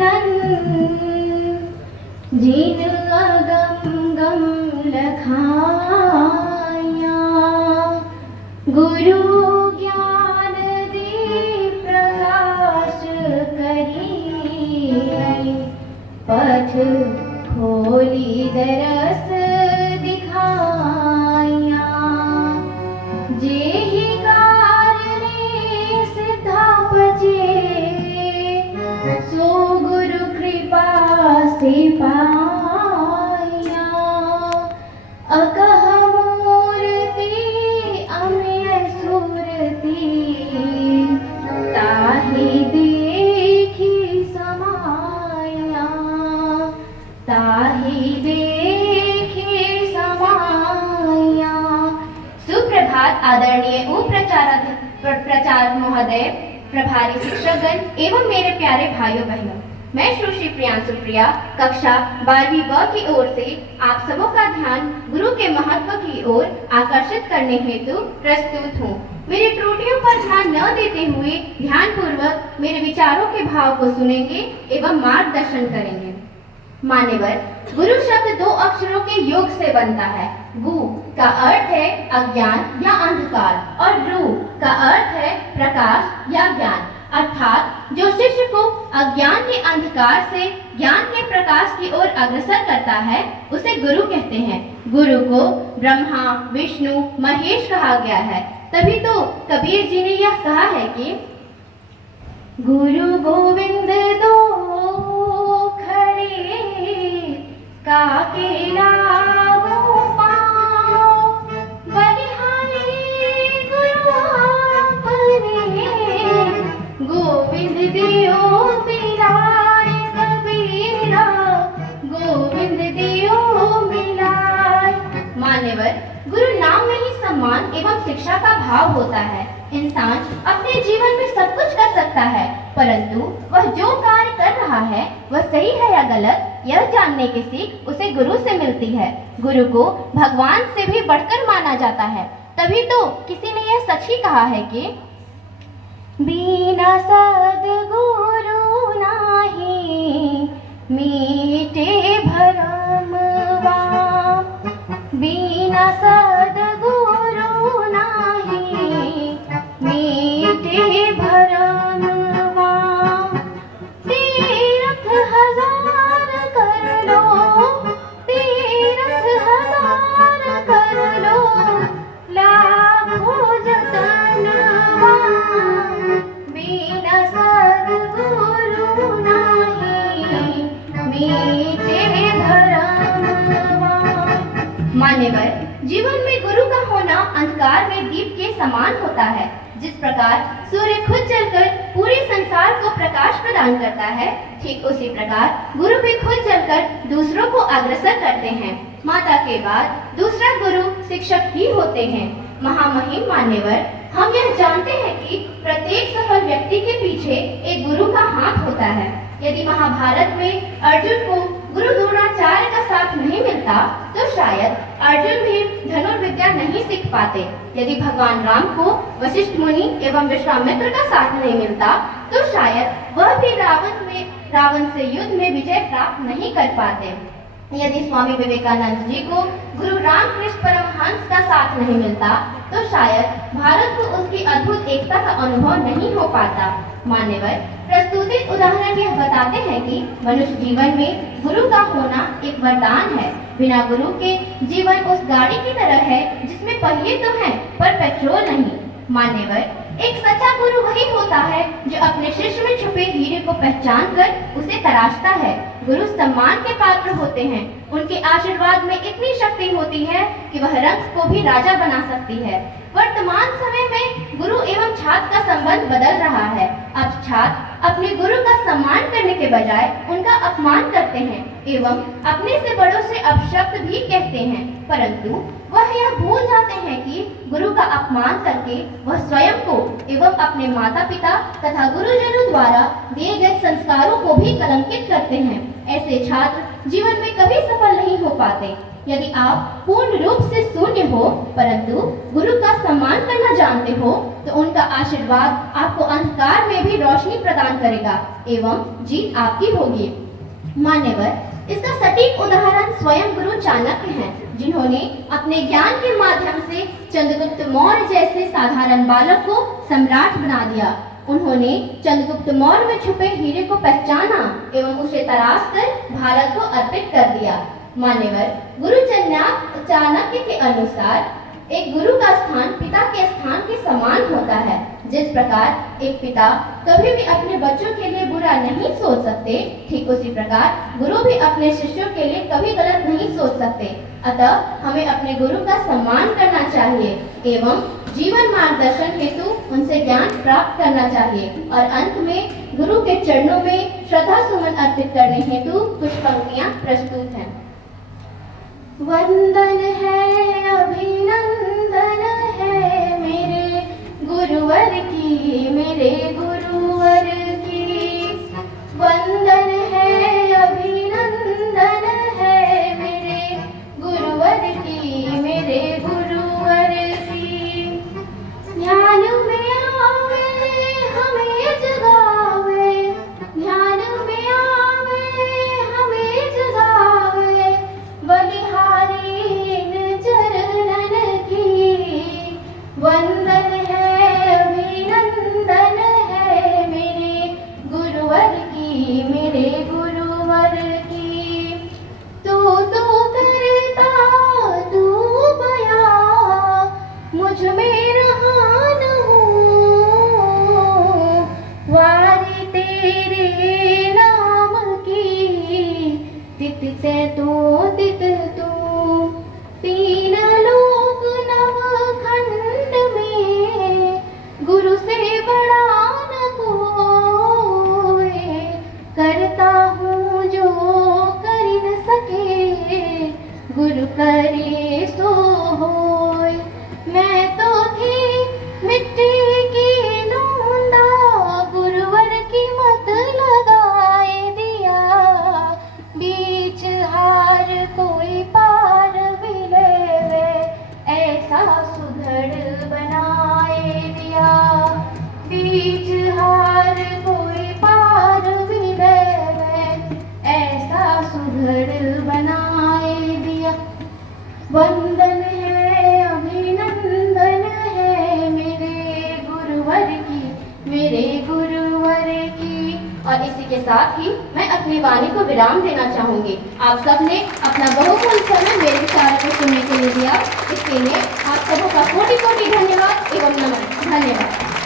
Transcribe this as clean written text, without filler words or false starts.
जनन जिन अगम गम लखाया, गुरु ज्ञान दे प्रकाश करी, पथ खोली दरस दिखाया। जेहि कारणे सिद्धापजे, सो गुरु कृपा से पाया। अकह मूर्ति अमेय सुरति, ताहि देखी समाया, ताहि देखी समाया। सुप्रभात आदरणीय प्रचारक महोदय, प्रभारी शिक्षकगण एवं मेरे प्यारे भाइयों बहनों, मैं सुश्री प्रियांशु प्रिया कक्षा 12वीं ब की ओर से आप सबों का ध्यान गुरु के महत्व की ओर आकर्षित करने हेतु प्रस्तुत हूँ। मेरी त्रुटियों पर ध्यान न देते हुए ध्यानपूर्वक मेरे विचारों के भाव को सुनेंगे एवं मार्गदर्शन करेंगे। मान्यवर, गुरु शब्द 2 अक्षरों के योग से बनता है। गु का अर्थ है अज्ञान या अंधकार और रु का अर्थ है प्रकाश या ज्ञान, अर्थात जो शिष्य को अज्ञान के अंधकार से ज्ञान के प्रकाश की ओर अग्रसर करता है उसे गुरु कहते हैं। गुरु को ब्रह्मा, विष्णु, महेश कहा गया है। तभी तो कबीर जी ने यह कहा है कि गुरु गोविंद दो खड़े, काके लागो पाओ, बलिहारी गुरु आपने, गोविंद दियो मिलाए कबीरा, गोविंद दियो मिलाए। मान्यवर, गुरु नाम में ही सम्मान एवं शिक्षा का भाव होता है। इंसान अपने जीवन में सब कुछ कर सकता है, परंतु वह जो कार्य कर रहा है वह सही है या गलत, यह जानने की सीख उसे गुरु से मिलती है। गुरु को भगवान से भी बढ़कर माना जाता है। तभी तो किसी ने यह सच ही कहा है कि बिना सद्गुरु नाही, मीटे भरमवा, बिना सद्गुरु नाही, मीटे भरमवा। तीर्थ हजार कर लो, तीर्थ हजार कर लो, लाखों जतनवा, बिना सद्गुरु नाही, मीटे भरमवा। मान्यवर, जीवन में गुरु का होना अंधकार में दीप के समान होता है। जिस प्रकार सूर्य खुद जलकर पूरे संसार को प्रकाश प्रदान करता है, ठीक उसी प्रकार गुरु भी खुद जलकर दूसरों को अग्रसर करते हैं। माता के बाद दूसरा गुरु शिक्षक ही होते हैं। महामहिम मान्यवर, हम यह जानते हैं कि प्रत्येक सफल व्यक्ति के पीछे एक गुरु का हाथ होता है। यदि महाभारत में अर्जुन को गुरु द्रोणाचार्य का साथ नहीं मिलता तो शायद अर्जुन भी धनुर्विद्या नहीं सीख पाते। यदि भगवान राम को वशिष्ठ मुनि एवं विश्वामित्र का साथ नहीं मिलता तो शायद वह भी रावण से युद्ध में विजय प्राप्त नहीं कर पाते। यदि स्वामी विवेकानंद जी को गुरु रामकृष्ण परमहंस का साथ नहीं मिलता तो शायद भारत को उसकी अद्भुत एकता का अनुभव नहीं हो पाता। मान्यवर, प्रस्तुतित उदाहरण यह बताते हैं कि मनुष्य जीवन में गुरु का होना एक वरदान है। बिना गुरु के जीवन उस गाड़ी की तरह है जिसमें पहिए तो हैं पर पेट्रोल नहीं। मान्यवर, एक सच्चा गुरु वही होता है जो अपने शिष्य में छुपे हीरे को पहचान कर उसे तराशता है। गुरु सम्मान के पात्र होते हैं। उनके आशीर्वाद में इतनी शक्ति होती है कि वह रंग को भी राजा बना सकती है। वर्तमान समय में गुरु एवं छात्र का संबंध बदल रहा है। अब छात्र अपने गुरु का सम्मान करने के बजाय उनका अपमान करते हैं एवं अपने से बड़ों से अपशब्द भी कहते हैं, परंतु वह यह भूल जाते हैं कि गुरु का अपमान करके वह स्वयं को एवं अपने माता पिता तथा गुरुजनों द्वारा दिए गए संस्कारों को भी कलंकित करते हैं। ऐसे छात्र जीवन में कभी सफल नहीं हो पाते। यदि आप पूर्ण रूप से शून्य हो परंतु गुरु का सम्मान करना जानते हो तो उनका आशीर्वाद आपको अंधकार में भी रोशनी प्रदान करेगा एवं जीत आपकी होगी। मान्यवर, इसका सटीक उदाहरण स्वयं गुरु चाणक्य हैं, जिन्होंने अपने ज्ञान के माध्यम से चंद्रगुप्त मौर्य जैसे साधारण बालक को सम्राट बना दिया। उन्होंने चंद्रगुप्त मौर्य में छुपे हीरे को पहचाना एवं उसे तराश कर भारत को अर्पित कर दिया। मान्यवर, गुरु चाणक्य के अनुसार एक गुरु का स्थान पिता के स्थान के समान होता है। जिस प्रकार एक पिता कभी भी अपने बच्चों के लिए बुरा नहीं सोच सकते, ठीक उसी प्रकार गुरु भी अपने शिष्यों के लिए कभी गलत नहीं सोच सकते। अतः हमें अपने गुरु का सम्मान करना चाहिए एवं जीवन मार्गदर्शन हेतु उनसे ज्ञान प्राप्त करना चाहिए। और अंत में गुरु के चरणों में श्रद्धा सुमन अर्पित करने हेतु कुछ पंक्तियां प्रस्तुत हैं। वंदन है अभिनंदन है मेरे गुरुवर की, मेरे गुरुवर की। वंदन है अभिनंदन है मेरे गुरुवर की, मेरे गुरुवर की। ध्यान में आवे हमें जगावे, ध्यान में आवे हमें जगावे, बलिहारी इन चरणन की। वंदन है अभिनंदन है मेरे गुरुवर की, मेरे गुरुवर की। तू करता तू बया, मुझ में रहा न हूँ, वारी तेरे नाम की, तित से तित तू। तीन लोक नवखंड में गुरु से बड़ा न कोई, करता हूँ जो कर न सके, गुरु करे सो होय। मैं तो थी मिट्टी की लूंदा, गुरुवर की मत लगाए दिया। बीच हार कोई पार भी लेवे, ऐसा सुधड़ बनाए दिया। बीच हार कोई पार भी लेवे, ऐसा सुधड़ बनाए दिया। वंदन है अभिनंदन है मेरे गुरुवर की, मेरे गुरुवर की। और इसी के साथ ही मैं अपनी वाणी को विराम देना चाहूंगी। आप सबने अपना बहुमूल्य समय मेरे विचारों को सुनने के लिए दिया, इसके लिए आप सबों का कोटि कोटि धन्यवाद एवं नमन। धन्यवाद।